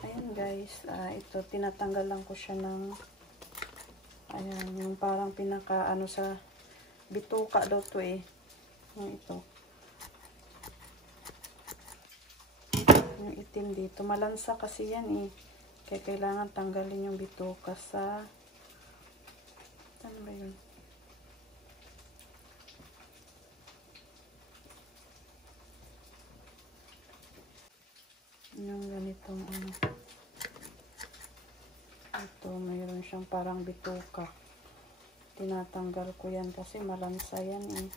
Ayan guys, ito tinatanggal lang ko siya ng ayan, yung parang pinaka ano sa bituka daw to eh. Yung ito. Yung itim dito. Malansa kasi yan eh. Kaya kailangan tanggalin yung bituka sa ano ba yun? Yung ganitong ano. Ito, mayroon siyang parang bituka. Tinatanggal ko yan kasi malansa yan eh.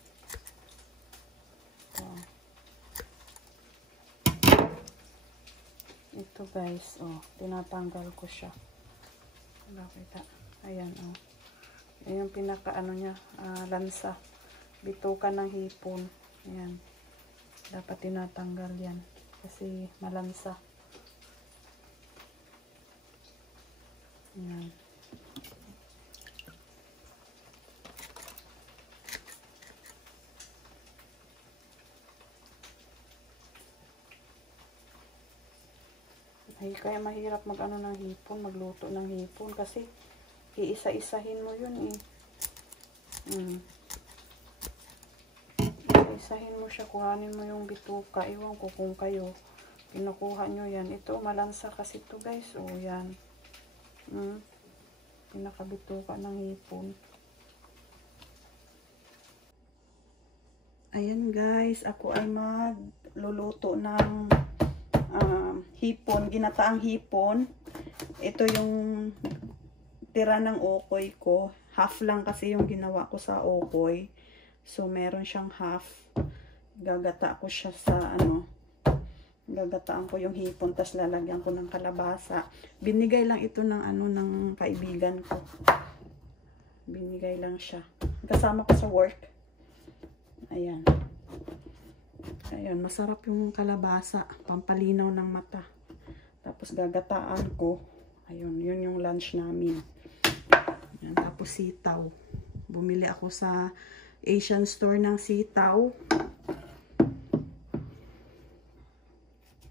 Ito guys, oh, tinatanggal ko siya. Nakita. Ayan, oh. Ayan yung pinaka ano niya, lansa. Bituka ng hipon. Ayan. Dapat tinatanggal yan kasi malansa. Ayan. Ay, kaya mahirap mag-ano ng hipon, magluto ng hipon kasi iisa-isahin mo yun eh. Iisa-isahin mo siya, kuhanin mo yung bituka. Iwan ko kung kayo kinukuha nyo yan. Ito, malansa kasi ito guys. O, yan. Pinakabituka ng hipon. Ayan guys, ako ay magluluto ng hipon, ginataang hipon. Ito yung tira ng okoy ko. Half lang kasi yung ginawa ko sa okoy. So, meron siyang half. Gagata ko siya sa ano. Gagataan ko yung hipon, tas lalagyan ko ng kalabasa. Binigay lang ito ng ano ng kaibigan ko. Binigay lang siya. Kasama ko sa work. Ayan. Ayan, masarap yung kalabasa. Pampalinaw ng mata. Tapos gagataan ko. Ayun, yun yung lunch namin. Ayan, tapos sitaw. Bumili ako sa Asian store ng sitaw.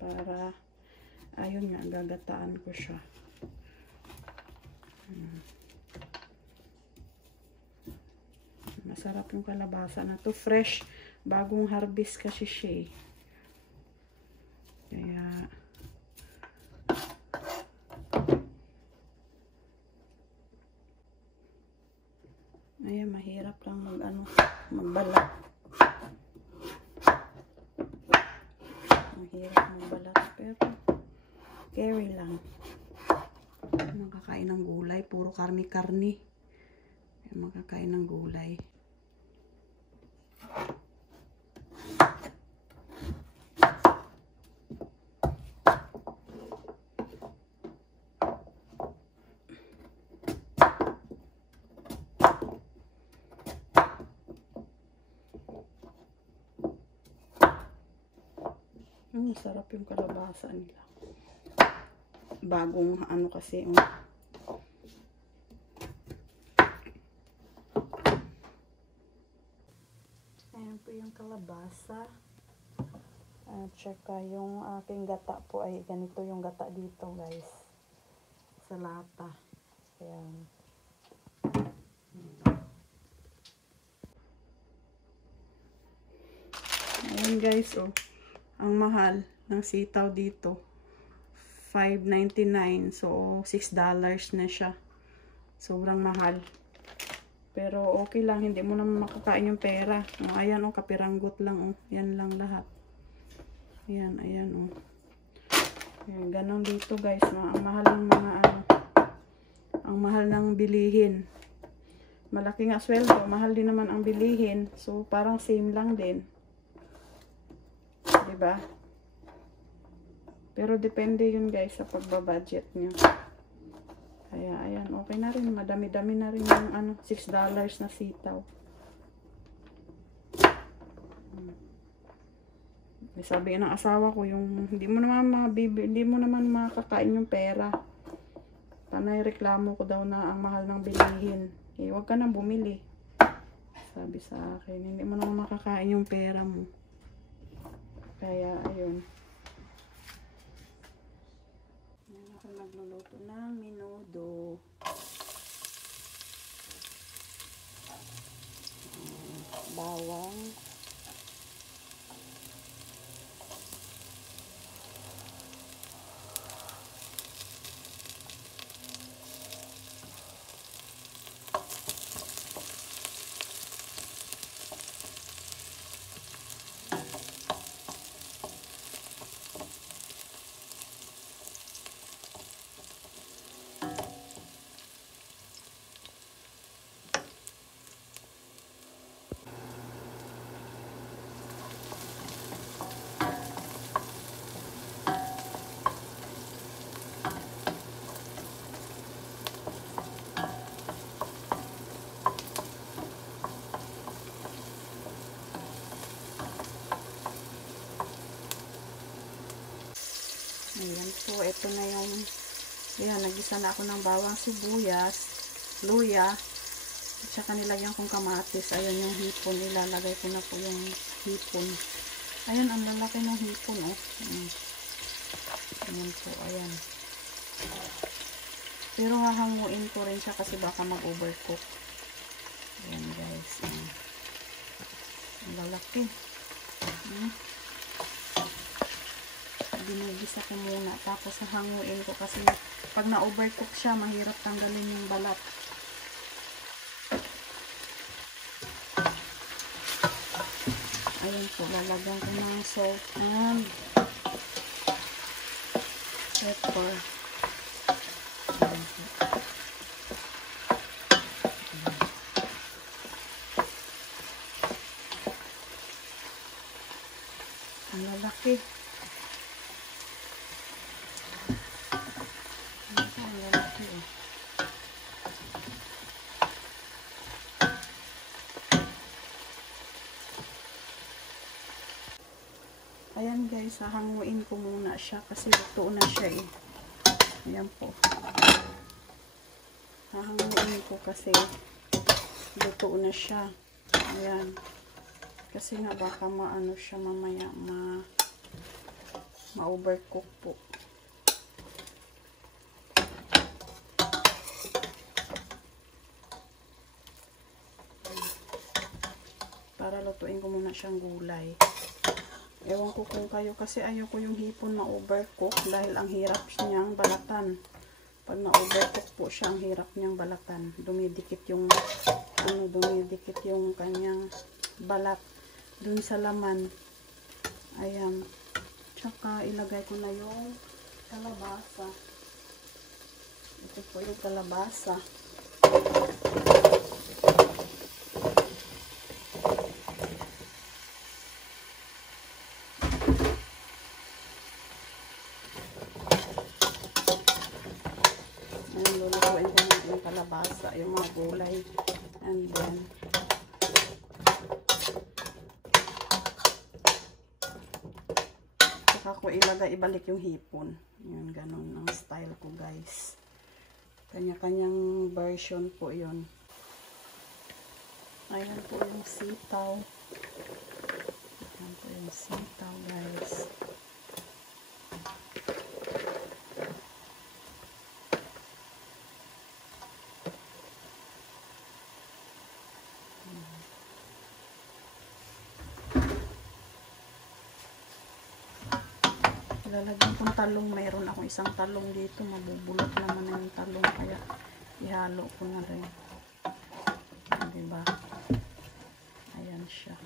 Para, ayun nga, gagataan ko siya. Masarap yung kalabasa na to. Fresh. Bagong harvest kasi siya eh. Kaya ayan, mahirap lang magbalat. Mahirap magbalat pero carry lang. Makakain ng gulay, puro karni-karni. Makakain ng gulay. Sarap yung kalabasa nila. Bagong ano kasi. Ayan po yung kalabasa. At saka yung aking gata po ay ganito yung gata dito guys. Sa lata. Ayan. Ayan guys, oh. Ang mahal ng sitaw dito. $5.99. So, $6 na siya. Sobrang mahal. Pero okay lang. Hindi mo naman makakain yung pera. O, ayan o. Kapiranggot lang o. Yan lang lahat. Ayan. Ayan o. Ayan, ganon dito guys. Ang mahal ng mga ano. Ang mahal ng bilihin. Malaki nga sweldo. Mahal din naman ang bilihin. So, parang same lang din. Diba? Pero depende yun guys sa pagbabudget nyo. Kaya, ayan, okay na rin. Madami-dami na rin yung ano, $6 na sitaw. Sabi ng asawa ko, yung hindi mo naman makakain yung pera. Panay reklamo ko daw na ang mahal ng bilihin. Eh, wag ka nang bumili. Sabi sa akin, hindi mo naman makakain yung pera mo. Kaya, ayun. Ayan ako nagluluto ng menudo. Bawang. Ayan po, ito na yung, ayan, nagisa na ako ng bawang sibuyas, luya, at saka nilagyan kong kamatis. Ayan yung hipon, ilalagay ko na po yung hipon. Ayan, ang lalaki ng hipon, oh. Ayan po, ayan. Pero hahanguin ko rin siya kasi baka mag-overcook. Ayan guys, ayan. Ang lalaki. Binigisa ko muna, tapos hahanguin ko kasi pag na-overcook siya, mahirap tanggalin yung balat. Ayun po, lalagyan ko ng salt and pepper. Ayun po. Ang lalaki. Ayan guys, hahanguin ko muna siya kasi luto na siya eh. Ayan po. Hahanguin ko kasi luto na siya. Ayan. Kasi nga baka maano siya mamaya, ma-overcook po. Para lutuin ko muna siyang gulay. Ewan ko kung kayo, kasi ayoko yung hipon ma-overcook dahil ang hirap niyang balatan. Pag na-overcook po siya, ang hirap niyang balatan. Dumidikit yung kanyang balat dun sa laman. Ayan. Tsaka ilagay ko na yung kalabasa. Ito po yung kalabasa. Lulutuin ko na yung kalabasa, yung mga gulay, and then saka ko ibalik yung hipon. Yun, ganun ang style ko guys. Kanya-kanyang version po yun. Ayan po yung sitaw. Ayan po yung sitaw guys. Lalagyan kong talong. Mayroon akong isang talong dito. Mabubulot naman na yung talong. Kaya ihalo ko na rin. Diba? Ayan siya.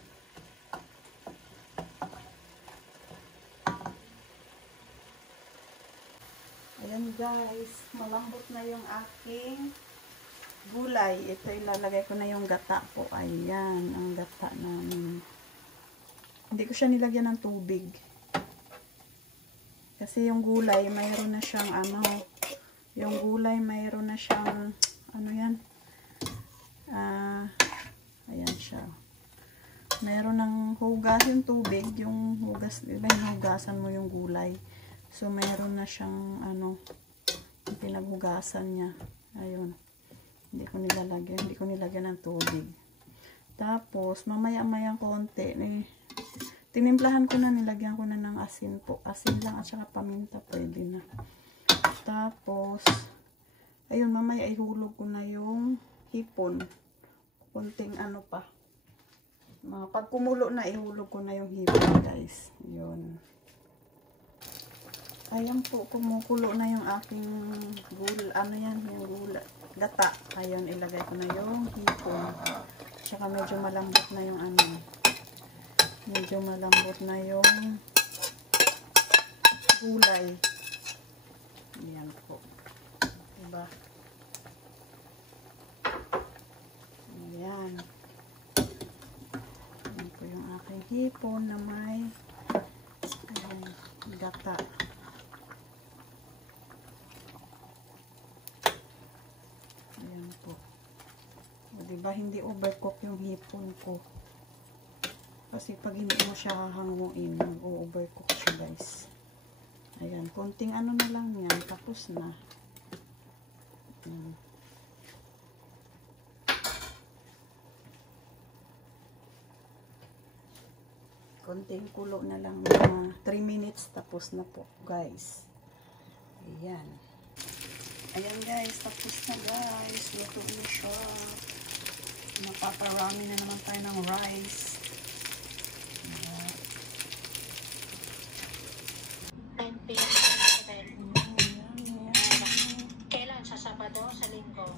Ayan guys. Malambot na yung aking gulay. Ito ilalagay ko na yung gata po. Ayan. Ang gata namin. Hindi ko siya nilagyan ng tubig. Kasi yung gulay, mayroon na siyang yung gulay, mayroon na na siyang, ano yan? Ayan siya. Meron ng hugas yung tubig, yung hugas, diba hinugasan mo yung gulay. So, meron na siyang, ano, pinaghugasan niya. Ayun. Hindi ko nilagyan ng tubig. Tapos, mamaya-mayang konti, tinimplahan ko na, nilagyan ko na ng asin po. Asin lang at saka paminta, pwede na. Tapos, ayun, mamaya ihulog ko na yung hipon. Kunting ano pa. Pag kumulo na, ihulog ko na yung hipon, guys. Yun. Ayan po, kumukulo na yung aking ano yan, yung gata. Ayun, ilagay ko na yung hipon. Tsaka medyo malambot na yung ano. Medyo malambot na yung gulay. Ayan po. Diba? Ayan. Ayan po yung aking hipon na may gata. Ayan po. O, diba, hindi overcook yung hipon ko. Kasi pag hindi mo siya hahanguin, mag-overcook siya, guys. Ayan, konting ano na lang yan. Tapos na. Ayan. Konting kulo na lang. Mga 3 minutes, tapos na po, guys. Ayan. Ayan, guys. Tapos na, guys. Luto na siya. Napaparami na naman tayo ng rice. Kailan? Sa Sabado o sa Linggo?